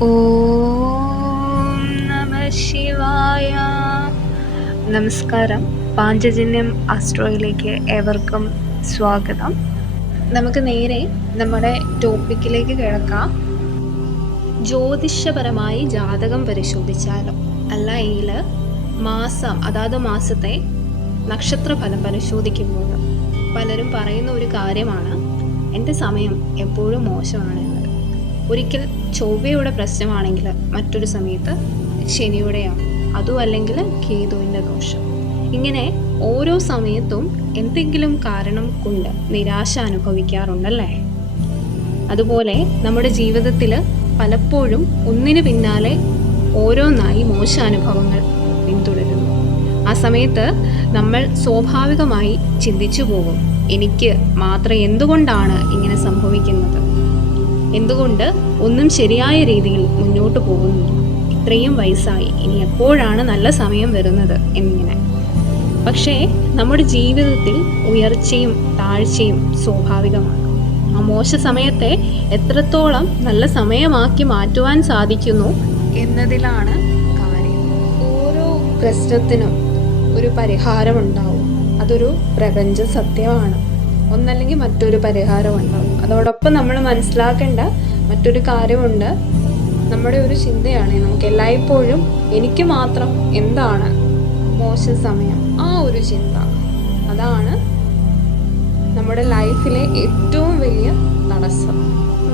ഓം നമ ശിവായ. നമസ്കാരം. പാഞ്ചജന്യം ആസ്ട്രോയിലേക്ക് ഏവർക്കും സ്വാഗതം. നമുക്ക് നേരെ നമ്മുടെ ടോപ്പിക്കിലേക്ക് കിടക്കാം. ജ്യോതിഷപരമായി ജാതകം പരിശോധിച്ചാലോ, അല്ല എങ്കിൽ അതാത് മാസത്തെ നക്ഷത്രഫലം പരിശോധിക്കുമ്പോൾ പലരും പറയുന്ന ഒരു കാര്യമാണ്, എൻ്റെ സമയം എപ്പോഴും മോശമാണ് എന്നത്. ഒരിക്കൽ ചൊവ്വയുടെ പ്രശ്നമാണെങ്കിൽ മറ്റൊരു സമയത്ത് ശനിയുടെയാണ്, അതും അല്ലെങ്കിൽ കേതുവിൻ്റെ ദോഷം. ഇങ്ങനെ ഓരോ സമയത്തും എന്തെങ്കിലും കാരണം കൊണ്ട് നിരാശ അനുഭവിക്കാറുണ്ടല്ലേ. അതുപോലെ നമ്മുടെ ജീവിതത്തിൽ പലപ്പോഴും ഒന്നിനു പിന്നാലെ ഓരോന്നായി മോശാനുഭവങ്ങൾ പിന്തുടരുന്നു. ആ സമയത്ത് നമ്മൾ സ്വാഭാവികമായി ചിന്തിച്ചു പോകും, എനിക്ക് മാത്രം എന്തുകൊണ്ടാണ് ഇങ്ങനെ സംഭവിക്കുന്നത്, എന്തുകൊണ്ട് ഒന്നും ശരിയായ രീതിയിൽ മുന്നോട്ട് പോകുന്നില്ല, ഇത്രയും വയസ്സായി, ഇനി എപ്പോഴാണ് നല്ല സമയം വരുന്നത് എന്നിങ്ങനെ. പക്ഷേ നമ്മുടെ ജീവിതത്തിൽ ഉയർച്ചയും താഴ്ചയും സ്വാഭാവികമാണ്. ആ മോശ സമയത്തെ എത്രത്തോളം നല്ല സമയമാക്കി മാറ്റുവാൻ സാധിക്കുന്നു എന്നതിലാണ് കാര്യം. ഓരോ പ്രശ്നത്തിനും ഒരു പരിഹാരമുണ്ടാവും. അതൊരു പ്രപഞ്ച സത്യമാണ്. ഒന്നല്ലെങ്കിൽ മറ്റൊരു പരിഹാരം ഉണ്ടാവും. അതോടൊപ്പം നമ്മൾ മനസ്സിലാക്കേണ്ട മറ്റൊരു കാര്യമുണ്ട്. നമ്മുടെ ഒരു ചിന്തയാണ് നമുക്ക് എല്ലായ്പ്പോഴും എനിക്ക് മാത്രം എന്താണ് മോശ സമയം, ആ ഒരു ചിന്ത അതാണ് നമ്മുടെ ലൈഫിലെ ഏറ്റവും വലിയ തടസ്സം.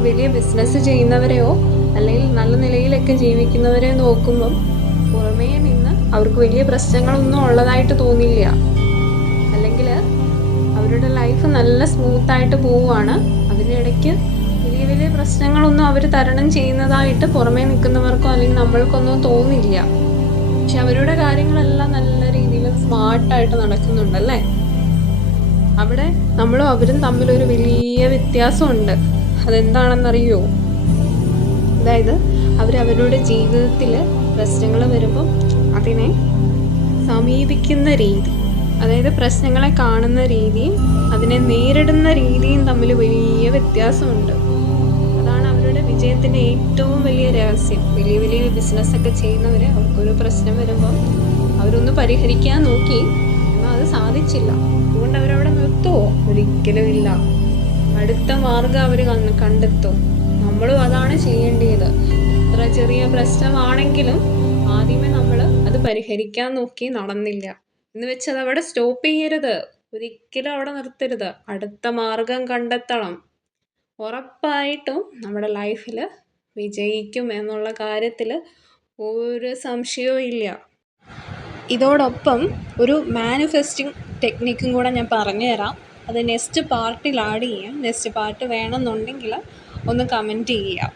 വലിയ ബിസിനസ് ചെയ്യുന്നവരെയോ അല്ലെങ്കിൽ നല്ല നിലയിലൊക്കെ ജീവിക്കുന്നവരെയോ നോക്കുമ്പം പുറമേ നിന്ന് അവർക്ക് വലിയ പ്രശ്നങ്ങളൊന്നും ഉള്ളതായിട്ട് തോന്നില്ല, അല്ലെങ്കിൽ അവരുടെ ലൈഫ് നല്ല സ്മൂത്തായിട്ട് പോവുകയാണ്. അതിനിടയ്ക്ക് വലിയ വലിയ പ്രശ്നങ്ങളൊന്നും അവർ തരണം ചെയ്യുന്നതായിട്ട് പുറമേ നിൽക്കുന്നവർക്കോ അല്ലെങ്കിൽ നമ്മൾക്കൊന്നും തോന്നില്ല. പക്ഷെ അവരുടെ കാര്യങ്ങളെല്ലാം നല്ല രീതിയിൽ സ്മാർട്ടായിട്ട് നടക്കുന്നുണ്ടല്ലേ. അവിടെ നമ്മളും അവരും തമ്മിലൊരു വലിയ വ്യത്യാസമുണ്ട്. അതെന്താണെന്നറിയോ? അതായത് അവരവരുടെ ജീവിതത്തിൽ പ്രശ്നങ്ങൾ വരുമ്പം അതിനെ സമീപിക്കുന്ന രീതി, അതായത് പ്രശ്നങ്ങളെ കാണുന്ന രീതിയും അതിനെ നേരിടുന്ന രീതിയും തമ്മിൽ വലിയ വ്യത്യാസമുണ്ട്. അതാണ് അവരുടെ വിജയത്തിൻ്റെ ഏറ്റവും വലിയ രഹസ്യം. വലിയ വലിയ ബിസിനസ്സൊക്കെ ചെയ്യുന്നവർ അവർക്കൊരു പ്രശ്നം വരുമ്പം അവരൊന്ന് പരിഹരിക്കാൻ നോക്കി, എന്നാൽ അത് സാധിച്ചില്ല, അതുകൊണ്ട് അവരവിടെ നിർത്തുമോ? ഒരിക്കലും ഇല്ല. അടുത്ത മാർഗം അവർ കണ്ടെത്തും. നമ്മളും അതാണ് ചെയ്യേണ്ടത്. എത്ര ചെറിയ പ്രശ്നമാണെങ്കിലും ആദ്യമേ നമ്മൾ അത് പരിഹരിക്കാൻ നോക്കി, നടന്നില്ല എന്ന് വെച്ച് അത് അവിടെ സ്റ്റോപ്പ് ചെയ്യരുത്. ഒരിക്കലും അവിടെ നിർത്തരുത്. അടുത്ത മാർഗം കണ്ടെത്തണം. ഉറപ്പായിട്ടും നമ്മുടെ ലൈഫിൽ വിജയിക്കും എന്നുള്ള കാര്യത്തിൽ ഒരു സംശയവും ഇല്ല. ഇതോടൊപ്പം ഒരു മാനിഫെസ്റ്റിംഗ് ടെക്നിക്കും കൂടെ ഞാൻ പറഞ്ഞുതരാം. അത് നെക്സ്റ്റ് പാർട്ടിൽ ആഡ് ചെയ്യാം. നെക്സ്റ്റ് പാർട്ട് വേണമെന്നുണ്ടെങ്കിൽ ഒന്ന് കമൻറ്റ് ചെയ്യാം.